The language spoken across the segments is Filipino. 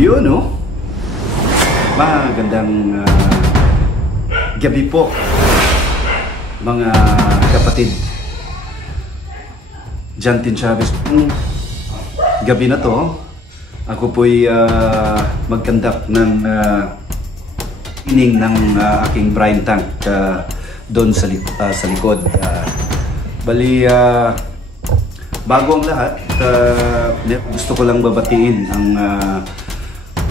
Yun, no? Magandang gabi po, mga kapatid. Jantin Chavez. Gabi na to, ako po'y mag-conduct ng ining ng aking brine tank doon sa likod. Bali, bago ang lahat, gusto ko lang babatiin ang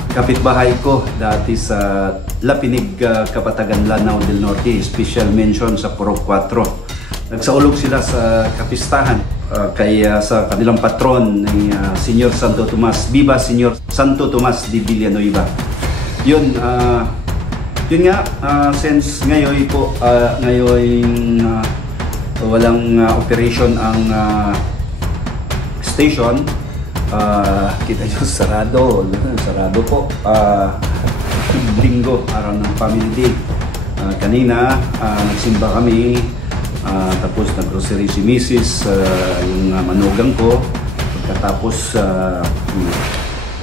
kapitbahay ko dati sa Lapinig, Kapatagan, Lanao del Norte. Special mention sa Purok 4. Nagsaulog sila sa kapistahan sa kanilang patron ni Senyor Santo Tomas. Viva Senyor Santo Tomas de Villanueva. Yun, yun nga, since ngayon po, walang operation ang station, kita nyo sarado po. Linggo, araw ng Family Day. Kanina nagsimba kami, tapos nag-grocery si Mrs. Yung manugang ko. Pagkatapos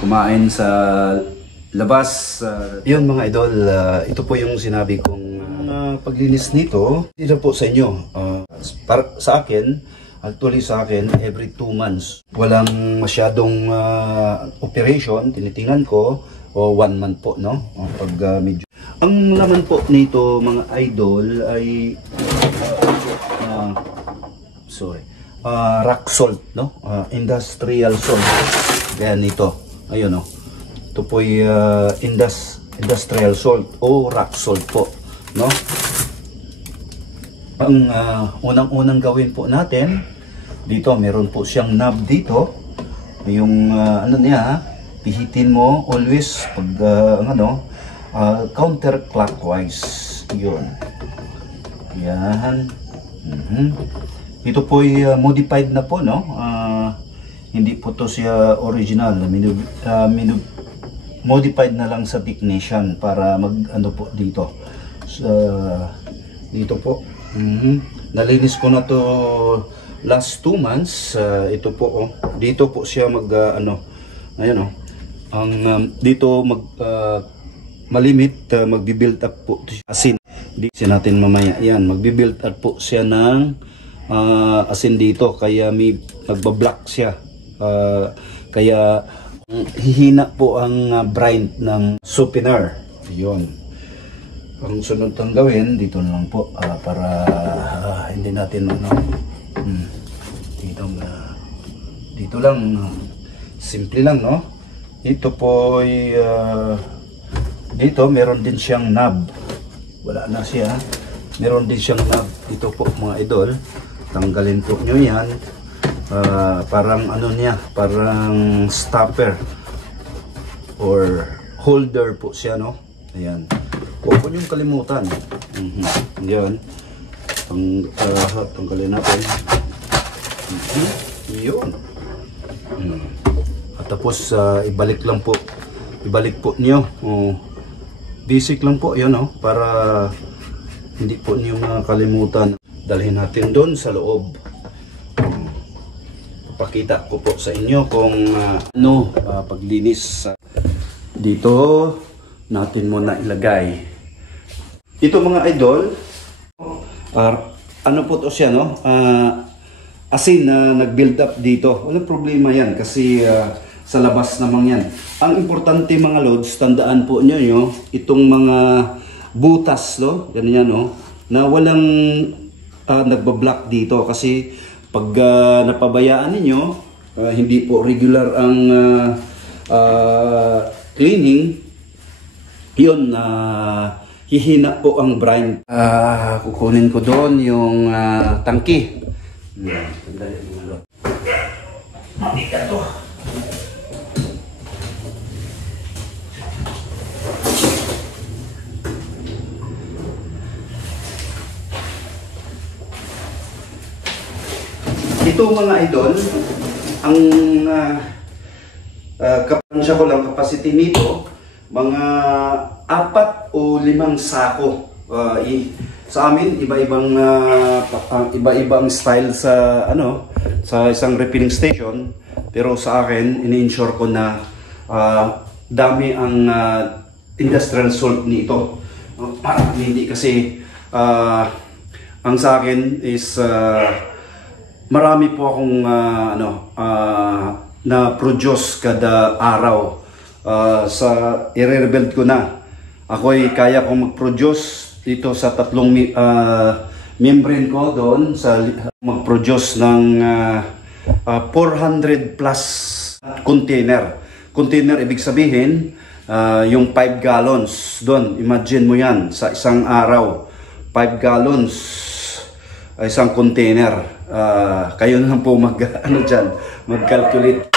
kumain sa labas. Yun mga idol, ito po yung sinabi kong paglinis nito. Dito po sa inyo, sa akin, actually sa akin, every 2 months. Walang masyadong operation, tinitingnan ko, o 1 month po, no? Pag medyo. Ang laman po nito mga idol ay rock salt, no? Industrial salt. Kaya nito, ayun, no? Ito po ay industrial salt o rock salt po, no? Ang unang-unang gawin po natin dito, meron po siyang knob dito. Yung ano niya, pihitin mo always pag counterclockwise. Yun. Yan. Ito po ay modified na po, no? Hindi po to siya original. Modified na lang sa technician para mag ano po dito. Dito po. Nalinis ko na to last 2 months. Ito po, oh. Dito po siya mag ayun, oh. Ang dito malimit, magbi-build up po asin. Di siya natin mamaya. Yan, magbi-build up po siya ng asin dito, kaya may magbablock siya. Kaya hihina po ang brine ng softener. Yun. Ang sunod tang gawin, dito na lang po, para hindi natin dito lang, simple lang, no? Ito po ay dito meron din siyang knob. Wala na siya. Meron din siyang knob dito po mga idol. Tanggalin po nyo yan. Parang ano niya, parang stopper or holder po siya, no? Ayan. Huwag po niyong kalimutan. Yan. Tanggalin natin. Yun. At tapos ibalik po niyo. Basic lang po yun, no? Para hindi po niyo makalimutan. Dalhin natin doon sa loob. Papakita ko po sa inyo kung paglinis. Dito natin muna ilagay. Ito mga idol, ano po to siya, no? Asin na nag-build up dito. Walang problema yan kasi sa labas naman yan. Ang importante mga loads, tandaan po nyo, itong mga butas, no? Ganyan, no? Na walang nagbablock dito kasi pag napabayaan ninyo, hindi po regular ang cleaning, yun, hihina po ang brine. Kukunin ko doon yung tangki. Sandali mga lot. Dito to. Ito mga idol, ang kapansya ko lang, capacity nito, mga 4 o 5 sako. Sa amin, iba-ibang style sa sa isang refilling station. Pero sa akin, ini-ensure ko na dami ang industrial salt nito. Parang hindi kasi ang sa akin is marami po akong na produce kada araw. Sa i-rebuild ko na, ako'y kaya kong mag-produce dito sa tatlong membrane ko doon, sa mag-produce ng 400 plus container. Container ibig sabihin yung 5 gallons doon. Imagine mo yan sa isang araw, 5 gallons isang container. Kayo na po mag-calculate.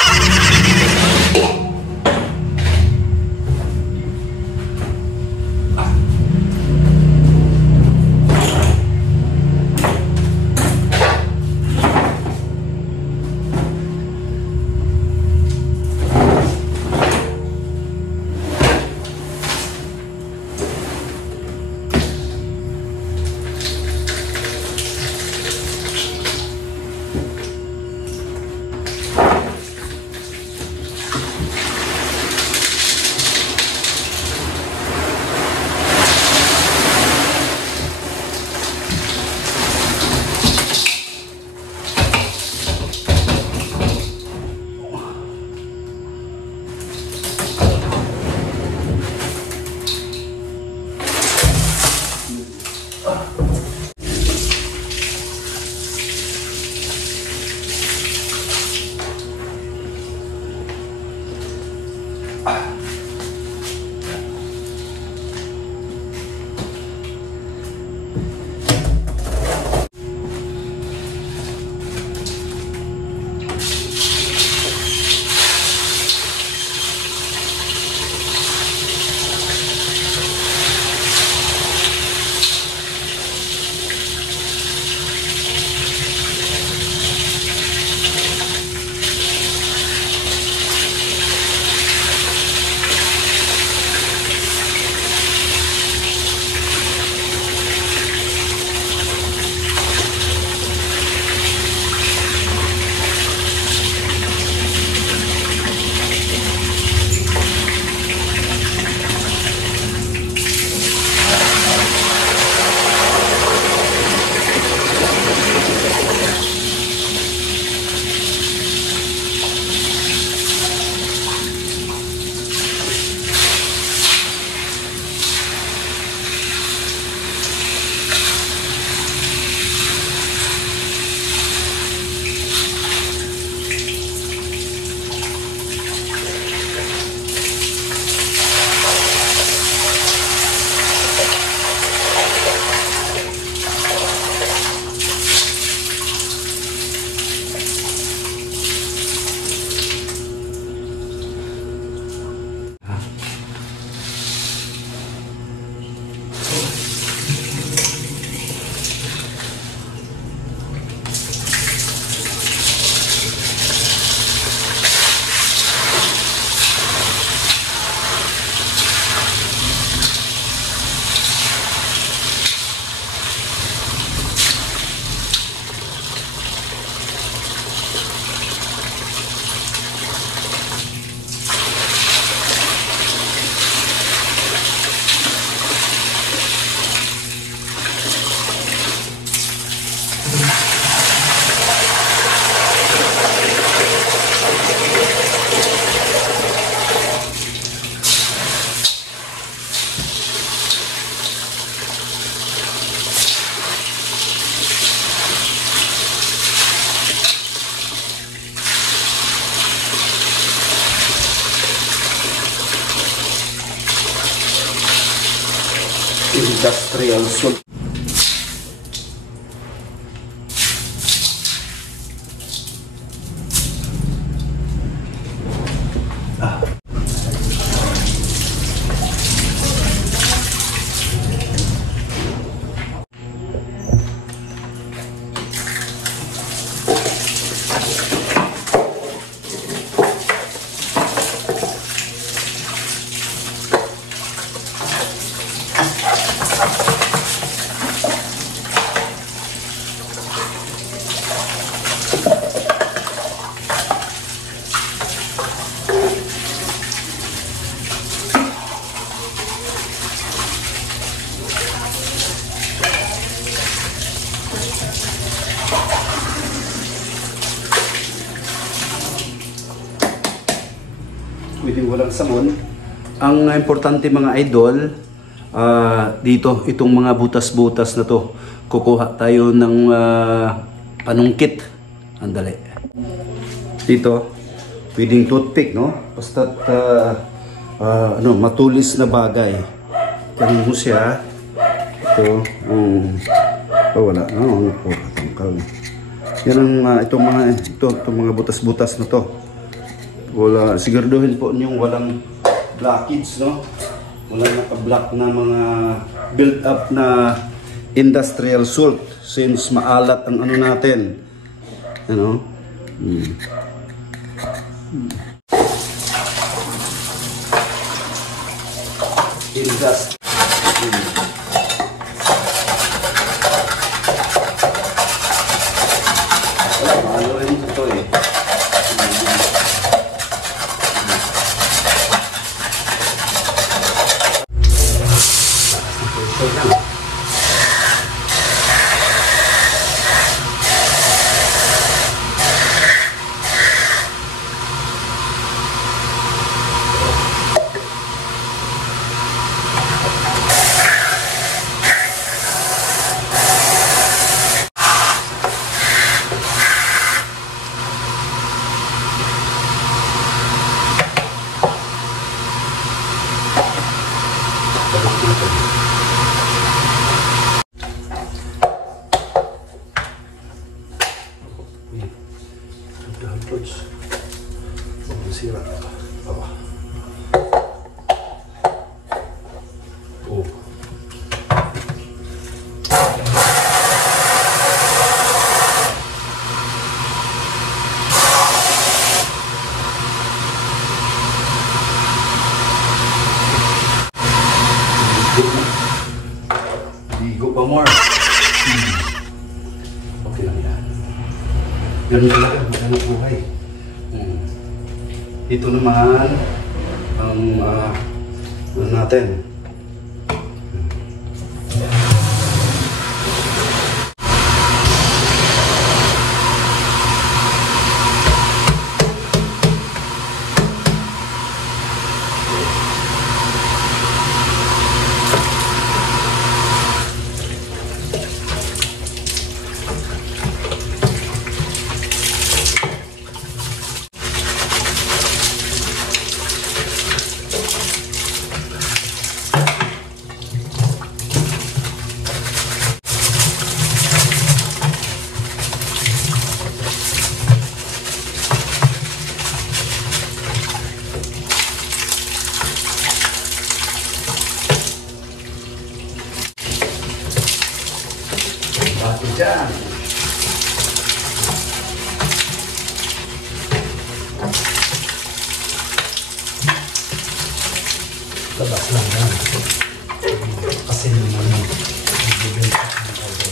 Industrial salt. pwedeng walang sabon. Ang importante mga idol, dito, itong mga butas-butas na to, kukuha tayo ng panungkit. Andali. Dito, pwedeng toothpick, no? Basta't matulis na bagay. Ganun mo siya. Ito, wala. No, tangkal. Yan ang itong mga butas-butas na to. Wala, siguraduhin po niyong walang blockage, no? Wala naka-block na mga build up na industrial salt since maalat ang ano natin. Ano? Industry. Ano rin ito eh. Sira. Oh. Ligo pa more. Okay lang yan. Ganun talaga, maganda buhay. Ito naman ang natin. Diyan. Labas lang yan. Kasi naman nagbibenta ng order.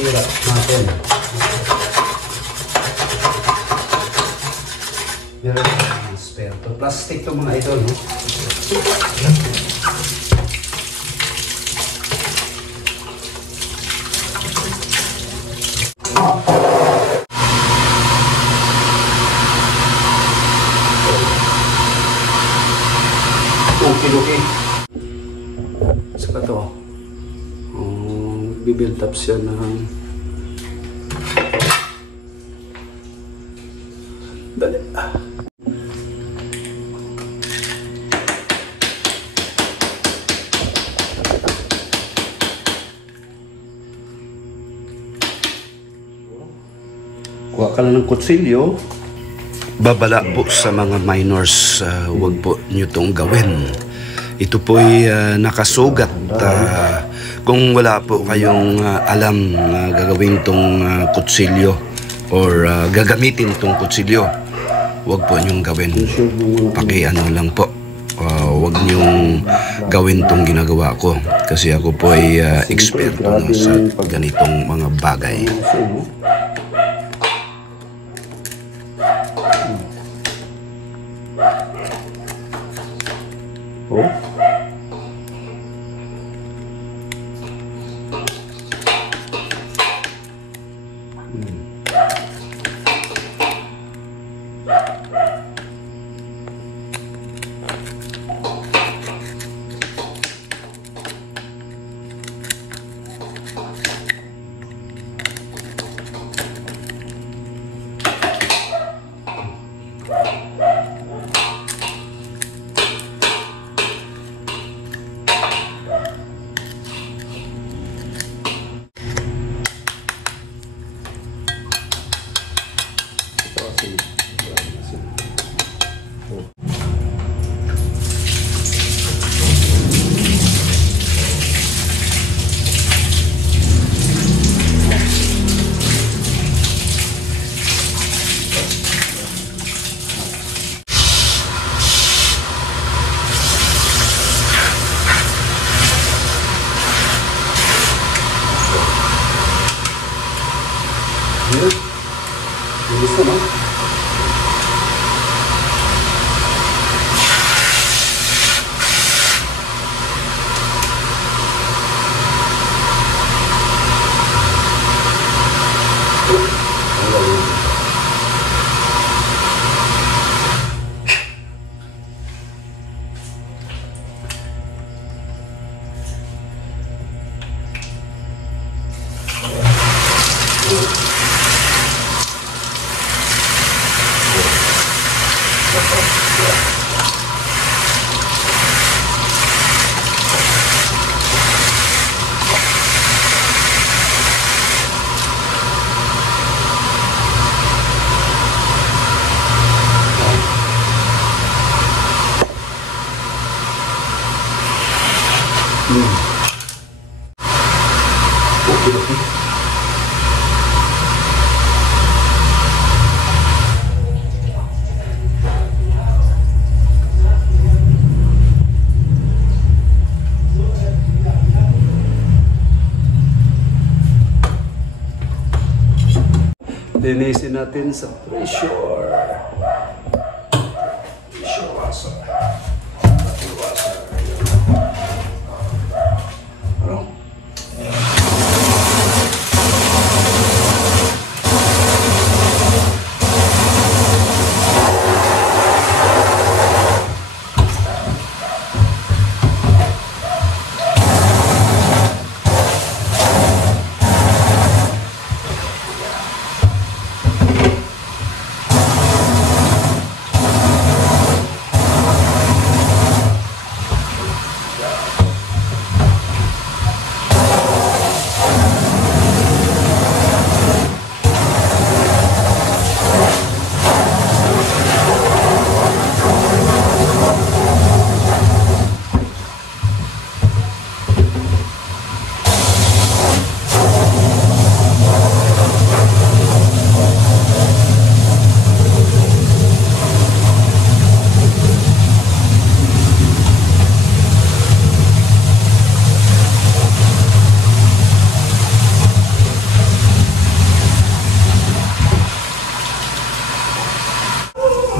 Sirap natin. Meron ng spare. To plastic to mga idol, no? okay. Saka to. Bibuild up siya ng... Dali. Kuha ka lang ng kutsilyo. Babala po sa mga minors, huwag po nyo itong gawin. Ito po'y nakasugat. Kung wala po kayong alam na gagawin itong kutsilyo or gagamitin itong kutsilyo, huwag po nyong gawin. Pakiano lang po. Huwag nyong gawin itong ginagawa ko. Kasi ako po'y eksperto sa ganitong mga bagay. Oh. Gusto mo? Linisin natin sa pressure. Pressure washer. Pressure washer. Ano?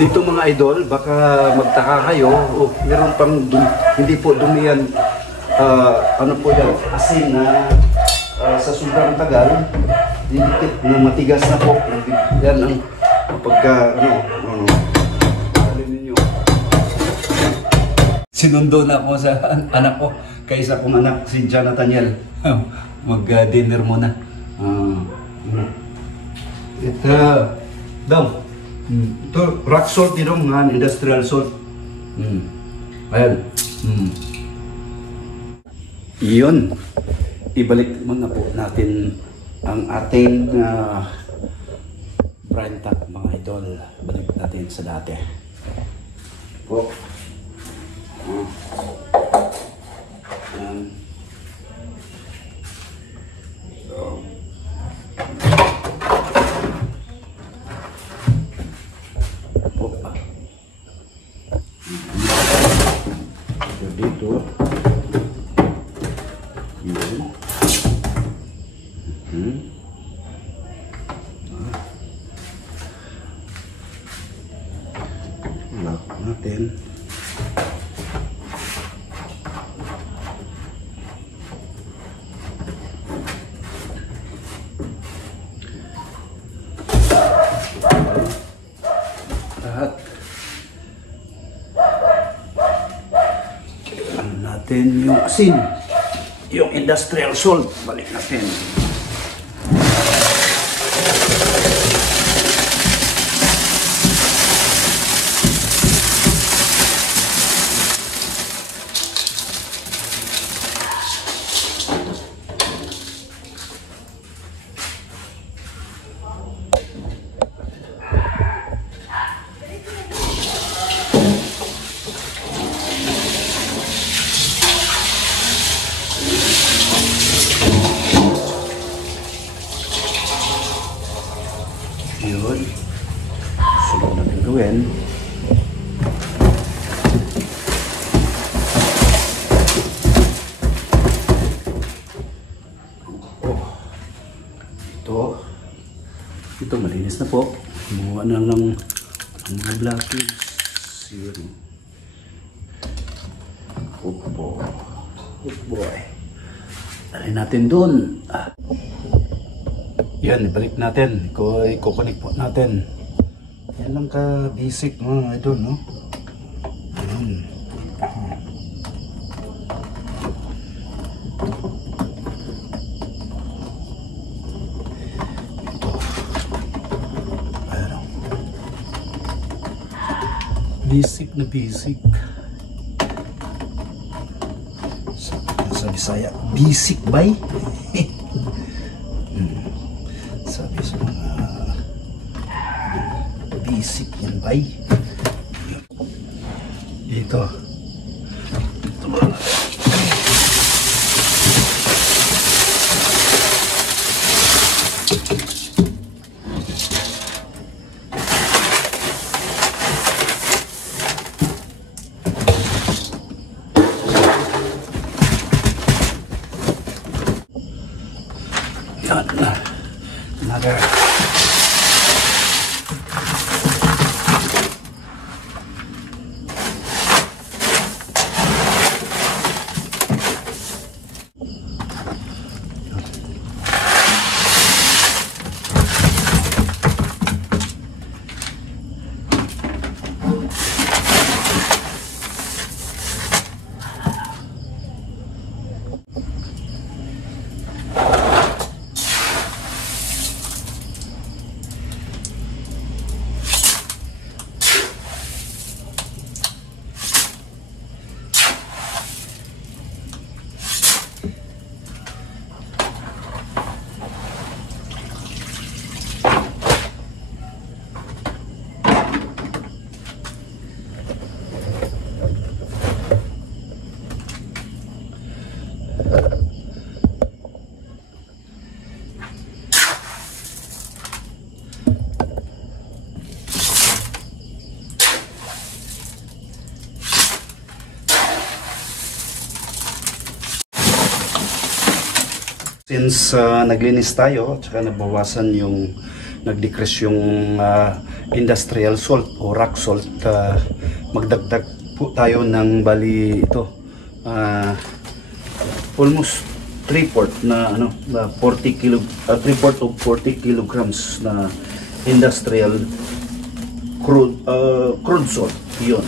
Dito mga idol, baka magtaka kayo, meron pang hindi po dumiyan, ano po yan, asin na sa sobrang tagal, didikit na matigas na po. Yan ang pagka, alin ninyo. sinundo na ako sa anak ko. Kaysa kong anak, si John Nathaniel. Mag-dinner muna. Ito, daw. Ito, rock salt din dong, industrial salt. Ayan. Iyon. Ibalik muna po natin ang ating brine top, mga idol. Balik natin sa dati. Po. Ayan. So. Po. So, dito. Yun. Lock natin. Lahat. Kailangan natin yung asin. Yung industrial salt, balik natin. Yun. Sunod natin gawin. Oh. Ito malinis na po. Gumawa na lang ang mga blockage. Yun. Oh boy. Dali natin dun. Yan, ibalik natin. I-connect po natin. Yan lang ka-basic mga idol, no? Yan. Ito. Ayan. Basic na basic. Sa Bisaya, basic bay? Sabi sa mga basic yan bay. Ito. Ito ba? Yan. Another. Since naglinis tayo, tsaka nabawasan yung, nag-decrease yung industrial salt o rock salt, magdagdag po tayo ng bali ito, almost 3/4 na 40 kilo, 3/4 of 40 kilograms na industrial crude salt. Yun.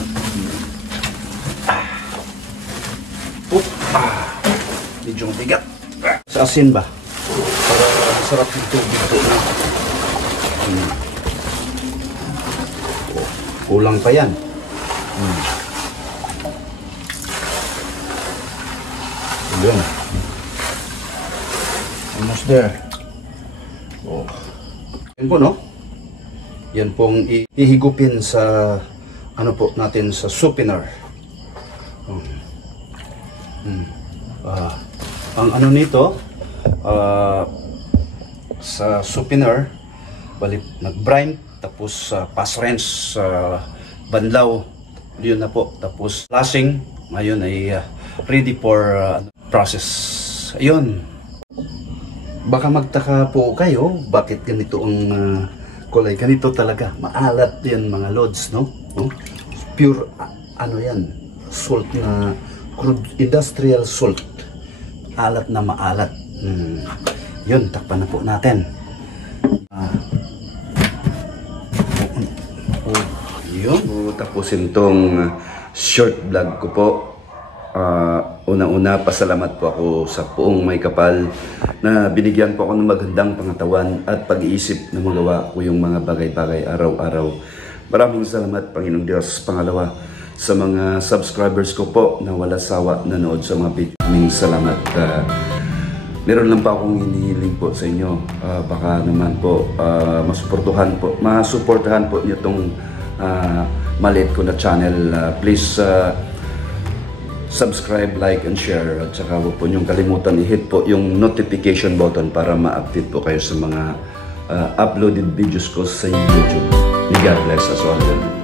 Medyo bigat. Sa asin ba? Para masarap yung tubig po na. Kulang pa yan. Yun. Almost there. Oh. Yan po, no? Yan pong ihigupin sa ano po natin sa sweetener. Ang ano nito sa sweetener, balik nag-brine, tapos pass rinse sa banlaw, yun na po, tapos lasing, ngayon ay ready for process. Ayun. Baka magtaka po kayo bakit ganito ang kulay. Ganito talaga, maalat yan mga lods, no? Pure ano yan, salt na crude industrial salt, alat na maalat. Yun, takpan na po natin. Yun. Tapusin tong short vlog ko po. Una-una, pasalamat po ako sa Poong May Kapal na binigyan po ako ng magandang pangatawan at pag-iisip na magawa ko yung mga bagay-bagay araw-araw. Maraming salamat, Panginoong Diyos. Pangalawa, sa mga subscribers ko po na wala sawa nanood sa mga video. Maraming salamat. Meron lang pa akong hinihiling po sa inyo. Baka naman po masuportahan po niyo itong maliit ko na channel. Please subscribe, like, and share. At saka huwag po niyong kalimutan i-hit po yung notification button para ma-update po kayo sa mga uploaded videos ko sa YouTube. May God bless us all.